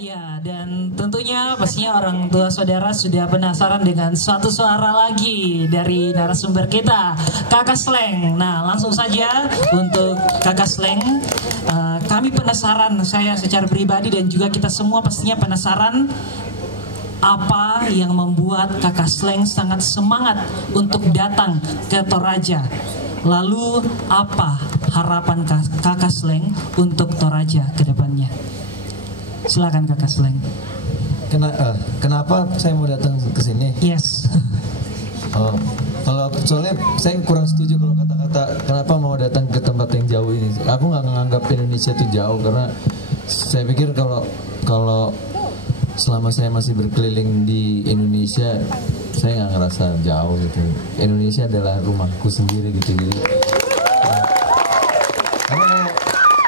Ya, dan tentunya pastinya orang tua saudara sudah penasaran dengan suatu suara lagi dari narasumber kita, Kakak Sleng. Nah, langsung saja untuk Kakak Sleng, kami penasaran, saya secara pribadi dan juga kita semua pastinya penasaran apa yang membuat Kakak Sleng sangat semangat untuk datang ke Toraja. Lalu apa harapan Kakak Sleng untuk Toraja ke depannya? Silakan Kakak Sleng. Kenapa saya mau datang ke sini? Yes. Kalau soalnya saya kurang setuju kalau kata-kata kenapa mau datang ke tempat yang jauh ini. Aku nggak menganggap Indonesia itu jauh karena saya pikir kalau selama saya masih berkeliling di Indonesia saya nggak ngerasa jauh gitu. Indonesia adalah rumahku sendiri gitu.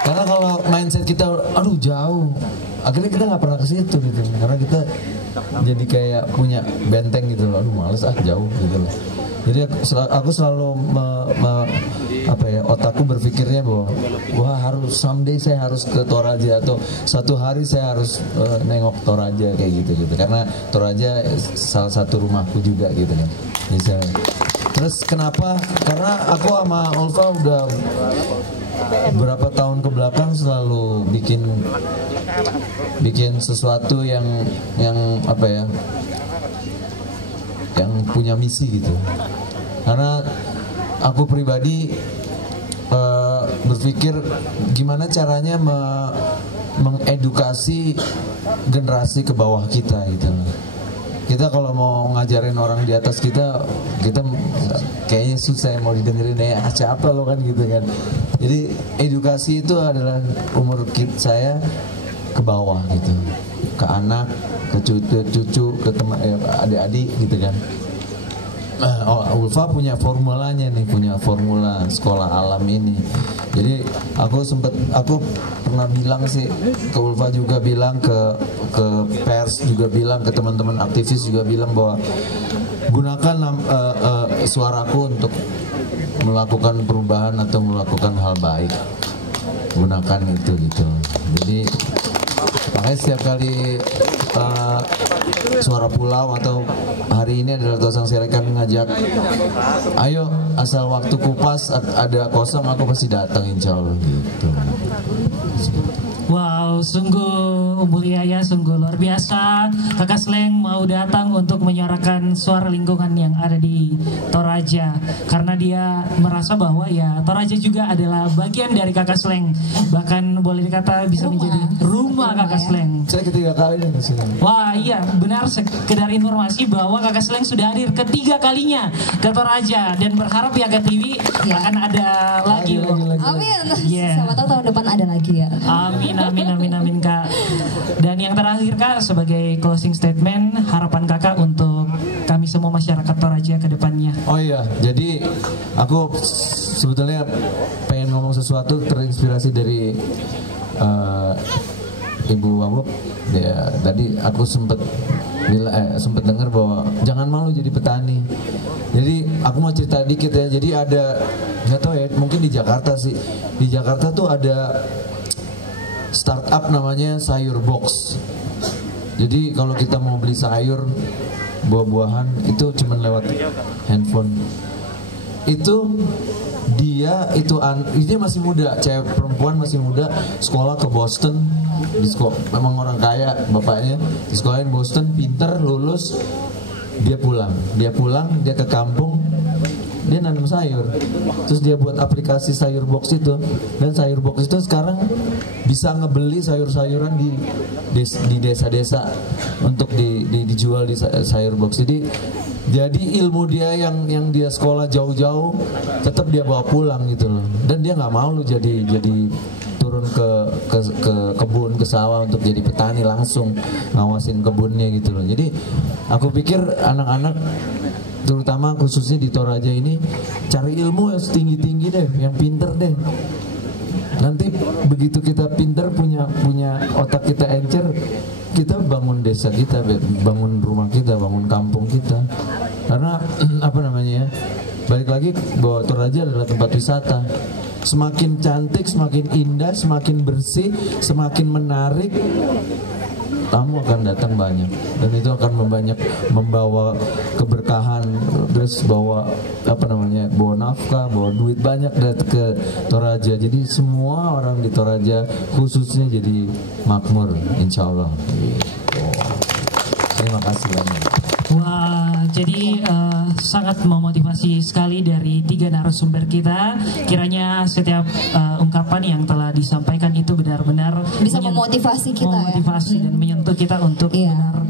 Karena kalau mindset kita aduh jauh, akhirnya kita nggak pernah ke situ gitu. Karena kita jadi kayak punya benteng gitu loh. Aduh males jauh gitu loh. Jadi aku selalu otakku berpikirnya bahwa wah harus someday saya harus ke Toraja atau suatu hari saya harus nengok Toraja kayak gitu. Karena Toraja salah satu rumahku juga gitu kan. Misalnya. Terus kenapa? Karena aku sama Ulfa udah berapa tahun ke belakang selalu bikin sesuatu yang punya misi gitu. Karena aku pribadi berpikir gimana caranya mengedukasi generasi ke bawah kita gitu. Kita kalau mau ngajarin orang di atas kita kayaknya susah mau didengerin siapa lo kan gitu kan. Jadi edukasi itu adalah umur saya ke bawah gitu, ke anak, ke cucu, ke teman, adik-adik gitu kan. Ulfa punya formulanya nih, punya formula sekolah alam ini. Jadi aku pernah bilang sih ke Ulfa juga bilang ke pers juga bilang ke teman-teman aktivis juga bilang bahwa gunakan suaraku untuk melakukan perubahan atau melakukan hal baik. Gunakan itu gitu. Jadi makanya setiap kali Suara Pulau atau hari ini adalah Tosang Sirekan ngajak, ayo asal waktu kupas ada kosong aku pasti datang insya Allah gitu. Wow, sungguh mulia ya, sungguh luar biasa. Kakak Sleng mau datang untuk menyuarakan suara lingkungan yang ada di Toraja. Karena dia merasa bahwa ya Toraja juga adalah bagian dari Kakak Sleng. Bahkan boleh dikata bisa menjadi rumah Kakak Sleng. Saya ketiga kali nih kesini. Wah iya, benar, sekedar informasi bahwa Kakak Sleng sudah hadir ketiga kalinya ke Toraja. Dan berharap ya Kak TV akan ada lagi. Amin. Yeah. Siapa tahu tahun depan ada lagi ya. Amin Kak. Dan yang terakhir Kak, sebagai closing statement, harapan Kakak untuk kami semua masyarakat Toraja ke depannya. Oh iya, jadi aku sebetulnya pengen ngomong sesuatu terinspirasi dari Ibu Wawub. Ya, tadi aku sempet dengar bahwa jangan malu jadi petani. Jadi aku mau cerita dikit ya. Jadi ada, nggak tahu ya, mungkin di Jakarta sih. Di Jakarta tuh ada startup namanya Sayur Box. Jadi kalau kita mau beli sayur, buah-buahan itu cuma lewat handphone. Dia masih muda, cewek perempuan masih muda, sekolah ke Boston. Memang orang kaya bapaknya, di sekolahin Boston, pinter, lulus. Dia pulang, dia ke kampung, dia nanam sayur. Terus dia buat aplikasi Sayur Box itu. Dan Sayur Box itu sekarang bisa ngebeli sayur-sayuran di desa-desa untuk dijual di Sayur Box. Jadi ilmu dia yang dia sekolah jauh-jauh tetap dia bawa pulang gitu loh. Dan dia nggak malu jadi turun ke kebun, ke sawah untuk jadi petani, langsung ngawasin kebunnya gitu loh. Jadi aku pikir anak-anak terutama khususnya di Toraja ini cari ilmu yang setinggi-tinggi deh, yang pinter deh. Nanti begitu kita pinter, punya otak kita encer, kita bangun desa kita, bangun rumah kita, bangun kampung kita. Karena balik lagi bahwa Toraja adalah tempat wisata. semakin cantik, semakin indah, semakin bersih, semakin menarik, tamu akan datang banyak, dan itu akan membawa keberkahan, terus bawa bawa nafkah, bawa duit banyak ke Toraja. Jadi semua orang di Toraja khususnya jadi makmur, insya Allah. Terima kasih banyak. Wah, jadi sangat memotivasi sekali dari 3 narasumber kita. Kiranya setiap ungkapan yang telah disampaikan itu benar-benar bisa memotivasi kita, memotivasi dan menyentuh kita untuk benar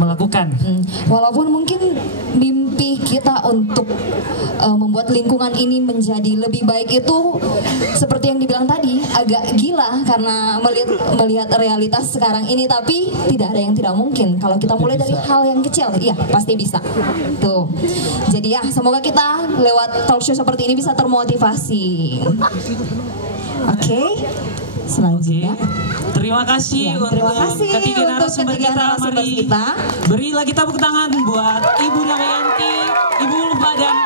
melakukan. Walaupun mungkin mimpi kita untuk membuat lingkungan ini menjadi lebih baik itu seperti yang dibilang tadi agak gila karena melihat realitas sekarang ini, tapi tidak ada yang tidak mungkin kalau kita mulai dari hal yang kecil. Iya, pasti bisa. Tuh. Jadi ya, semoga kita lewat talk show seperti ini bisa termotivasi. Oke. Selanjutnya. Terima kasih untuk ketiga narasumber kita. Mari berilah kita tepuk tangan buat Ibu Damayanti, Ibu Ulfa dan